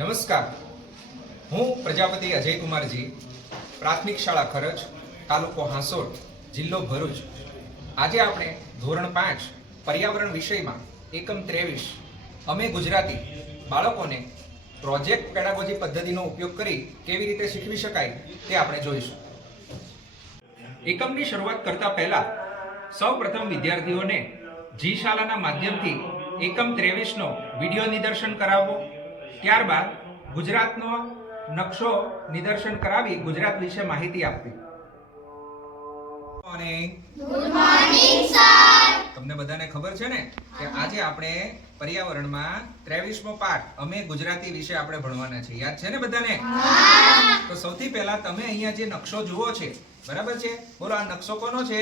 નમસ્કાર, હું પ્રજાપતિ અજયકુમારજી, પ્રાથમિક શાળા ખરજ, તાલુકો હાંસોડ, જિલ્લો ભરૂચ. આજે આપણે ધોરણ 5 પર્યાવરણ વિષયમાં એકમ 23 અમે ગુજરાતી બાળકોને પ્રોજેક્ટ પેડાગોજી પદ્ધતિનો ઉપયોગ કરી કેવી રીતે શીખવી શકાય તે આપણે જોઈશું. એકમની શરૂઆત કરતા પહેલા સૌપ્રથમ વિદ્યાર્થીઓને જી શાળાના માધ્યમથી એકમ 23 નો વિડીયો નિદર્શન કરાવવો. ત્યારબાદ ગુજરાતનો નકશો નિદર્શન કરાવી ગુજરાત વિશે માહિતી આપવી. Good morning sir. તમને બધાને ખબર છે ને કે આજે આપણે પર્યાવરણમાં 23મો પાઠ અમે ગુજરાતી વિશે આપણે ભણવાના છે. યાદ છે ને બધાને? તો સૌથી પહેલા તમે અહીંયા જે નકશો જુઓ છે, બરાબર છે? બોલો, આ નકશો કોનો છે?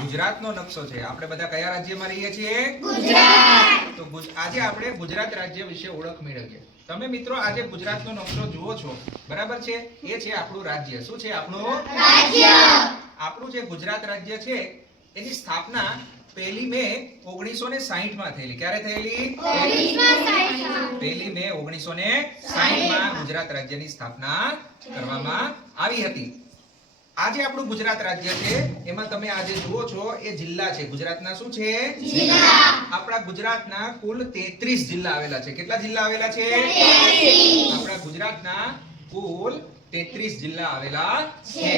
ગુજરાતનો નકશો છે. આપણે બધા કયા રાજ્યમાં રહીએ છીએ? ગુજરાત. તો આજે આપણે ગુજરાત રાજ્ય વિશે ઓળખ મેળવીએ. તમે મિત્રો આજે ગુજરાતનો નકશો જુઓ છો, બરાબર છે? એ છે આપણું રાજ્ય. શું છે આપણું રાજ્ય? આપણું જે ગુજરાત રાજ્ય છે એની સ્થાપના 1 મે 1960 માં થયેલી. ક્યારે થયેલી? 1 મે 1960 માં ગુજરાત રાજ્યની સ્થાપના કરવામાં આવી હતી. આજે આપણું ગુજરાત રાજ્ય છે એમાં તમે આજે જુઓ છો એ જિલ્લા છે. ગુજરાતના શું છે? જિલ્લા. આપણા ગુજરાતના કુલ 33 જિલ્લા આવેલા છે. કેટલા જિલ્લા આવેલા છે? 33. આપણા ગુજરાતના કુલ 33 જિલ્લા આવેલા છે.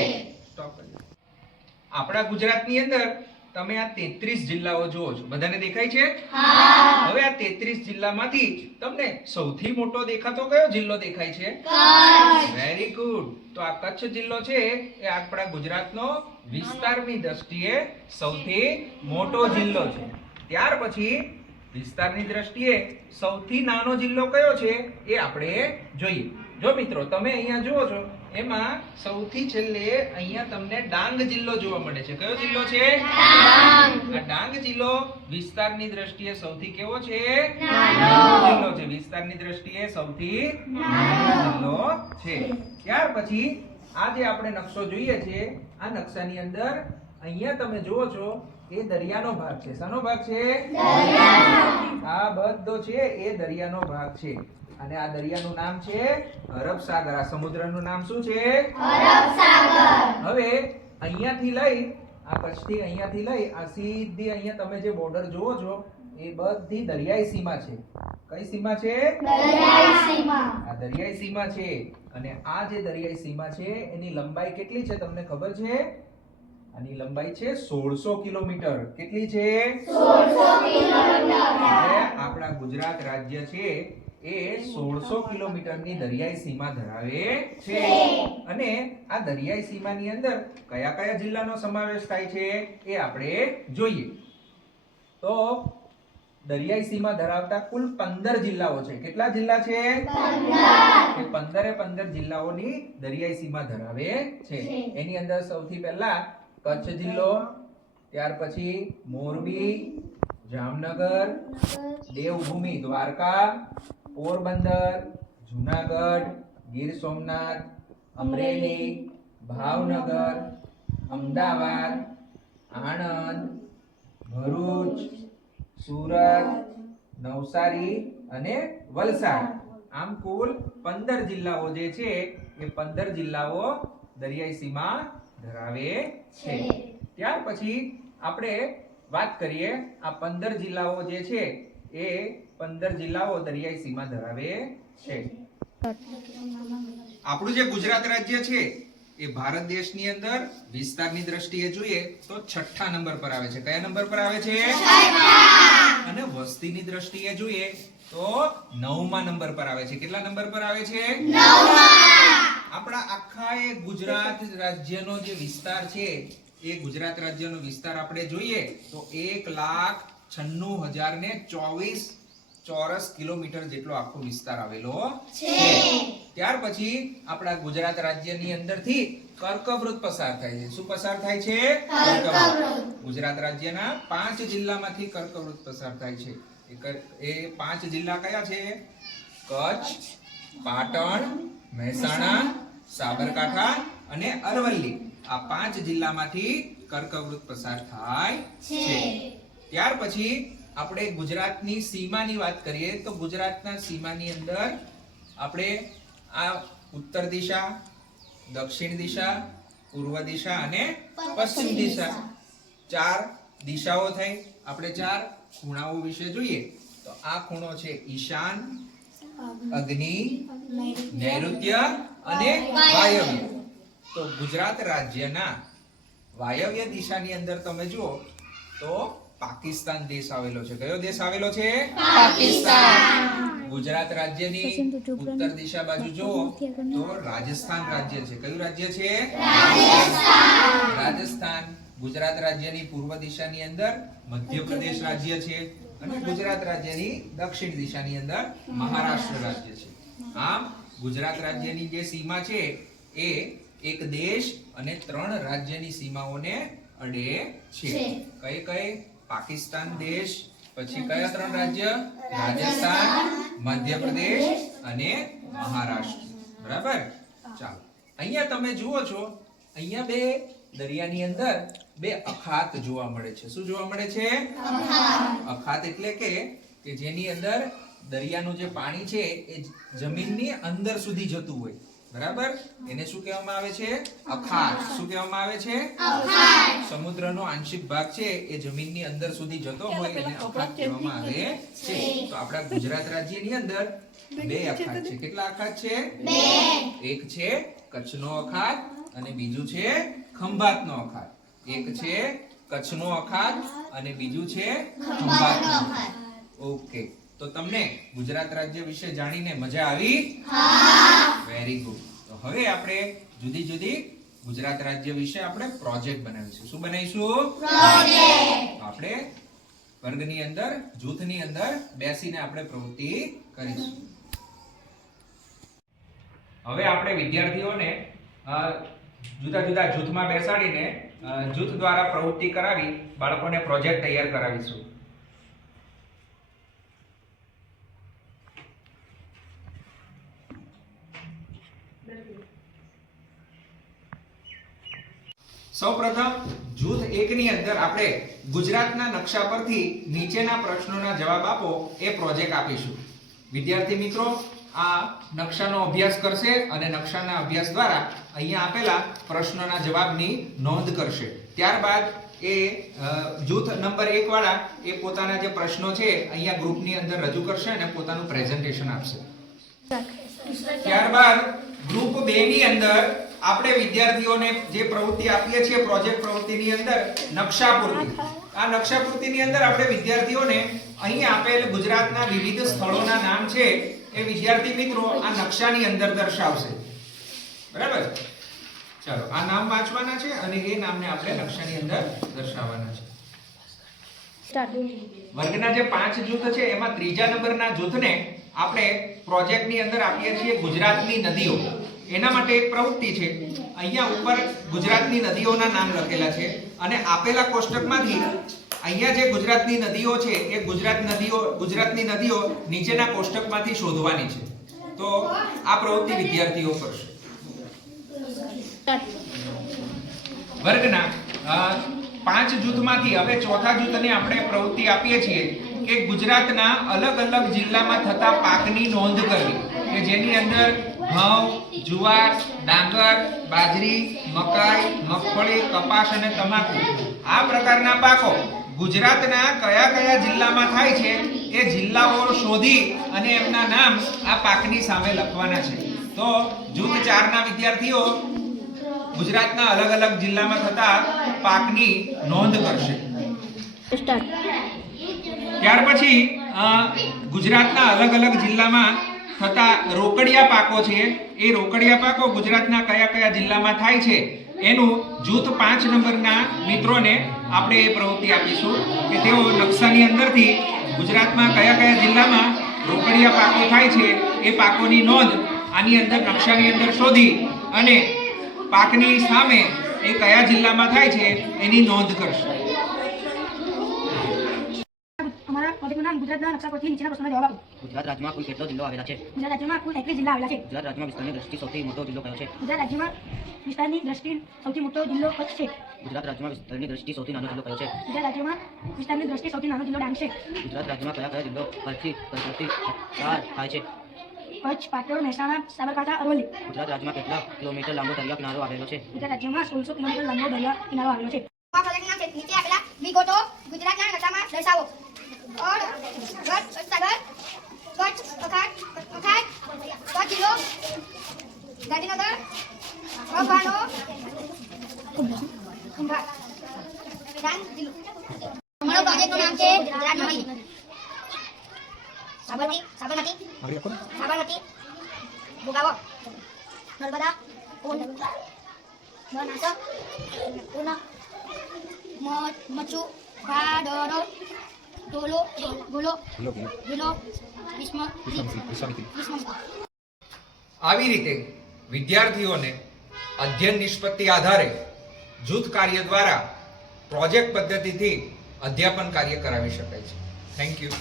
આપણા ગુજરાતની અંદર તમે આ 33 જિલ્લાઓ જુઓ છો. બધાને દેખાય છે? હા. હવે આ 33 જિલ્લામાંથી તમને સૌથી મોટો દેખાતો કયો જિલ્લો દેખાય છે? કચ્છ. Very good. તો આ કચ્છ જિલ્લો છે એ આપણા ગુજરાતનો વિસ્તારની દ્રષ્ટિએ સૌથી મોટો જિલ્લો છે. ત્યાર પછી વિસ્તારની દ્રષ્ટિએ સૌથી નાનો જિલ્લો કયો છે એ આપણે જોઈએ. જો મિત્રો તમે અહીંયા જુઓ છો એમાં સૌથી છેલ્લે અહીંયા તમને ડાંગ જિલ્લો જોવા મળે છે. કયો જિલ્લો છે? ડાંગ. આ ડાંગ જિલ્લો વિસ્તારની દ્રષ્ટિએ સૌથી કેવો છે? નાનો જિલ્લો છે. વિસ્તારની દ્રષ્ટિએ સૌથી નાનો જિલ્લો છે. ત્યાર પછી આ જે આપણે નકશો જોઈએ છે આ નકશાની અંદર અહીંયા તમે જુઓ છો એ દરિયાનો ભાગ છે. શાનો ભાગ છે? દરિયા. આ બધો છે એ દરિયાનો ભાગ છે. અને આ દરિયાનું નામ છે અરબ સાગર. આ સમુદ્રનું નામ શું છે? અરબ સાગર. હવે અહીંયાથી લઈ આ કચ્છથી અહીંયાથી લઈ આ સીધી અહીંયા તમે જે બોર્ડર જુઓ છો એ બધી દરિયાઈ સીમા છે. કઈ સીમા છે? દરિયાઈ સીમા. આ દરિયાઈ સીમા છે. અને આ જે દરિયાઈ સીમા છે એની લંબાઈ કેટલી છે તમને ખબર છે? આની લંબાઈ છે 1600 કિલોમીટર. કેટલી છે? 1600 કિલોમીટર. એટલે આપણા ગુજરાત રાજ્ય છે એ 1600 કિલોમીટરની દરિયાઈ સીમા ધરાવે છે. અને આ દરિયાઈ સીમાની અંદર કયા કયા જિલ્લાનો સમાવેશ થાય છે એ આપણે જોઈએ. તો દરિયાઈ સીમા ધરાવતા કુલ 15 જિલ્લાઓ છે. કેટલા જિલ્લા છે? 15. એ 15 જિલ્લાઓની દરિયાઈ સીમા ધરાવે છે. એની અંદર સૌથી પહેલા કચ્છ જિલ્લો, ત્યાર પછી મોરબી, જામનગર, દેવભૂમિ દ્વારકા, પોરબંદર, જુનાગઢ, ગીર સોમનાથ, અમરેલી, ભાવનગર, અમદાવાદ, આણંદ, ભરૂચ, સુરત, નવસારી અને વલસાડ. આમ કુલ 15 જિલ્લાઓ જે છે એ 15 જિલ્લાઓ દરિયાઈ સીમા ધરાવે છે. ત્યાર પછી આપણે વાત કરીએ આ 15 જિલ્લાઓ જે છે એ 15 જિલ્લાઓ દરિયાઈ સીમા ધરાવે છે. આપણું જે ગુજરાત રાજ્ય છે એ ભારત દેશની અંદર વિસ્તારની દ્રષ્ટિએ જોઈએ તો 6થા નંબર પર આવે છે. કયા નંબર પર આવે છે? અને વસ્તીની દ્રષ્ટિએ જોઈએ તો 9મા નંબર પર આવે છે. કેટલા નંબર પર આવે છે? 9મા. આપણા આખા એ ગુજરાત રાજ્યનો જે વિસ્તાર છે એ ગુજરાત રાજ્યનો વિસ્તાર આપણે જોઈએ તો 1,96,024 ચોરસ કિલોમીટર જેટલો આખો વિસ્તાર આવેલો છે. ત્યાર પછી આપણા ગુજરાત રાજ્યની અંદરથી કર્કવૃત પસાર થાય છે. શું પસાર થાય છે? કર્કવૃત. ગુજરાત રાજ્યના 5 જિલ્લામાંથી કર્કવૃત પસાર થાય છે. એ 5 જિલ્લા કયા છે? કચ્છ, પાટણ, મહેસાણા, સાબરકાંઠા અને અરવલ્લી. આ 5 જિલ્લામાંથી કર્કવૃત પસાર થાય છે. ત્યાર પછી આપણે ગુજરાતની સીમાની વાત કરીએ તો ગુજરાતના સીમાની અંદર આપણે આ ઉત્તર દિશા, દક્ષિણ દિશા, પૂર્વ દિશા અને પશ્ચિમ દિશા ચાર દિશાઓ થઈ. આપણે ચાર ખૂણાઓ વિશે જોઈએ તો આ ખૂણો છે ઈશાન, અગ્નિ, નૈઋત્ય અને વાયવ્ય. તો ગુજરાત રાજ્યના વાયવ્ય દિશાની અંદર તમે જુઓ તો પાકિસ્તાન દેશ આવેલો છે. કયો દેશ આવેલો છે? પાકિસ્તાન. ગુજરાત રાજ્યની ઉત્તર દિશા બાજુ જુઓ તો રાજસ્થાન રાજ્ય છે. કયું રાજ્ય છે? રાજસ્થાન. ગુજરાત રાજ્યની પૂર્વ દિશાની અંદર મધ્યપ્રદેશ રાજ્ય છે અને ગુજરાત રાજ્યની દક્ષિણ દિશાની અંદર મહારાષ્ટ્ર રાજ્ય છે. આમ ગુજરાત રાજ્યની જે સીમા છે એ એક દેશ અને 3 રાજ્યની સીમાઓને અડે છે. કઈ કઈ? પાકિસ્તાન દેશ, પછી કયા 3 રાજ્ય? રાજસ્થાન, મધ્યપ્રદેશ અને મહારાષ્ટ્ર. બરાબર? ચાલો, અહીંયા તમે જુઓ છો, અહીંયા બે દરિયાની અંદર બે અખાત જોવા મળે છે. શું જોવા મળે છે? અખાત એટલે કે જેની અંદર દરિયાનું જે પાણી છે એ જમીનની અંદર સુધી જતું હોય. બરાબર? એને શું કહેવામાં આવે છે? અખાત. શું કહેવામાં આવે છે? અખાત. સમુદ્રનો આંશિક ભાગ છે એ જમીનની અંદર સુધી જતો હોય એને અખાત કહેવામાં આવે છે. તો આપણા ગુજરાત રાજ્યની અંદર બે અખાત છે. કેટલા અખાત છે? બે. એક છે કચ્છનો અખાત અને બીજું છે ખંભાતનો અખાત. એક છે કચ્છનો અખાત અને બીજું છે ખંભાતનો અખાત. ઓકે, તો તમને ગુજરાત રાજ્ય વિશે જાણીને મજા આવી? હા. Very good. તો હવે આપણે જુદી જુદી ગુજરાત રાજ્ય વિશે આપણે પ્રોજેક્ટ બનાવીશું. શું બનાવીશું? પ્રોજેક્ટ. આપણે વર્ગની અંદર, જૂથની અંદર બેસીને આપણે પ્રવૃત્તિ કરીશું. હવે આપણે વિદ્યાર્થીઓને જુદા જુદા જૂથમાં બેસાડીને જૂથ દ્વારા પ્રવૃત્તિ કરાવી બાળકોને પ્રોજેક્ટ તૈયાર કરાવીશું. સૌપ્રથમ જૂથ 1 ની અંદર આપણે ગુજરાતના નકશા પરથી નીચેના પ્રશ્નોના જવાબ આપો એ પ્રોજેક્ટ આપીશું. વિદ્યાર્થી મિત્રો આ નકશાનો અભ્યાસ કરશે અને નકશાના અભ્યાસ દ્વારા અહીંયા આપેલા પ્રશ્નોના જવાબની નોંધ કરશે. ત્યારબાદ એ જૂથ નંબર 1 વાળા એ પોતાના જે પ્રશ્નો છે અહીંયા ગ્રુપની અંદર રજૂ કરશે અને પોતાનું પ્રેઝન્ટેશન આપશે. ત્યારબાદ ગ્રુપ 2 ની અંદર આપણે વિદ્યાર્થીઓને જે પ્રવૃત્તિ આપીએ છીએ પ્રોજેક્ટ પ્રવૃત્તિની અંદર નકશા પૂર્તિ. આ નકશા પૂર્તિની અંદર આપણે વિદ્યાર્થીઓને અહીં આપેલ ગુજરાતના વિવિધ સ્થળોના નામ છે એ વિદ્યાર્થી મિત્રો આ નકશાની અંદર દર્શાવશે. બરાબર? ચાલો, આ નામ વાંચવાના છે અને એ નામને આપણે નકશાની અંદર દર્શાવવાના છે. વર્ગના જે 5 જૂથ છે એમાં ત્રીજા નંબરના જૂથને આપણે પ્રોજેક્ટની અંદર આપીએ છીએ ગુજરાતની નદીઓ. એના માટે એક પ્રવૃત્તિ છે. અહીંયા ઉપર ગુજરાતની નદીઓના નામ લખેલા છે અને આપેલા કોષ્ટકમાંથી અહીંયા જે ગુજરાતની નદીઓ છે એ ગુજરાતની નદીઓ નીચેના કોષ્ટકમાંથી શોધવાની છે. તો આ પ્રવૃત્તિ વિદ્યાર્થીઓ કરશે. વર્ગના 5 જૂથમાંથી હવે ચોથા જૂથને આપણે પ્રવૃત્તિ આપીએ છીએ કે ગુજરાતના અલગ અલગ જિલ્લામાં થતા પાકની નોંધ કરવી કે જેની અંદર ઘઉં, જુવાર, ડાંગર, બાજરી, મકાઈ, મગફળી, કપાસ અને તમાકુ આ પ્રકારના પાકો ગુજરાતના કયા કયા જિલ્લામાં થાય છે એ જિલ્લાઓ શોધી અને એમના નામ આ પાકની સામે લખવાના છે. તો જૂથ 4 ના વિદ્યાર્થીઓ ગુજરાતના અલગ અલગ જિલ્લામાં થતા પાકની નોંધ કરશે. ત્યાર પછી ગુજરાતના અલગ અલગ જિલ્લામાં થતા રોકડિયા પાકો છે એ રોકડિયા પાકો ગુજરાતના કયા કયા જિલ્લામાં થાય છે એનું જૂથ 5 નંબરના મિત્રોને આપણે એ પ્રવૃત્તિ આપીશું કે તેઓ નકશાની અંદરથી ગુજરાતમાં કયા કયા જિલ્લામાં રોકડિયા પાકો થાય છે એ પાકોની નોંધ આની અંદર નકશાની અંદર શોધી અને પાકની સામે એ કયા જિલ્લામાં થાય છે એની નોંધ કરશે. પ્રોજેક્ટનું નામ ગુજરાતના નકશા પરથી નીચેના પ્રશ્નોના જવાબ આપો. ગુજરાત રાજ્યમાં કુલ કેટલો જિલ્લો આવેલા છે? ગુજરાત રાજ્યમાં કુલ 31 જિલ્લા આવેલા છે. ગુજરાત રાજ્યમાં વિસ્તારની દ્રષ્ટિએ સૌથી મોટો જિલ્લો કયો છે? ગુજરાત રાજ્યમાં વિસ્તારની દ્રષ્ટિએ સૌથી મોટો જિલ્લો કચ્છ છે. ગુજરાત રાજ્યમાં વિસ્તારની દ્રષ્ટિએ સૌથી નાનો જિલ્લો કયો છે? ગુજરાત રાજ્યમાં વિસ્તારની દ્રષ્ટિએ સૌથી નાનો જિલ્લો ડાંગ છે. ગુજરાત રાજ્યમાં કયા જિલ્લો પરથી સૌથી પસાર થાય છે? કચ્છ, પાટણ, મહેસાણા, સાબરકાંઠા, અરવલ્લી. ગુજરાત રાજ્યમાં કેટલા કિલોમીટર લાંબો દરિયા કિનારો આવેલો છે? ગુજરાત રાજ્યમાં 1600 કિલોમીટર લાંબો દરિયા કિનારો આવેલો છે. આ પ્રોજેક્ટનું નામ છે નીચે આપેલા વિગતો ગુજરાતના નકશામાં દર્શાવો. ઓર કચ્છ સાગર, કચ્છ અખાત, કચ્છ જિલ્લો, ગાંધીનગર, અભાનો, ખંભાત, ડાંગ જિલ્લો. અમારો પ્રોજેક્ટનું નામ છે ગુજરાત નદી. સાબરમતી, ભોગાવો, નર્મદા, બનાસક, પૂર્ણ, મચ્છુ, ભાડરો, ટોલો, ગોલો, ગિલો, વિશ્વામિત્રી. આવી રીતે વિદ્યાર્થીઓને અધ્યયન નિષ્પત્તિ આધારે જૂથ કાર્ય દ્વારા પ્રોજેક્ટ પદ્ધતિથી અધ્યાપન કાર્ય કરાવી શકાય છે. Thank you.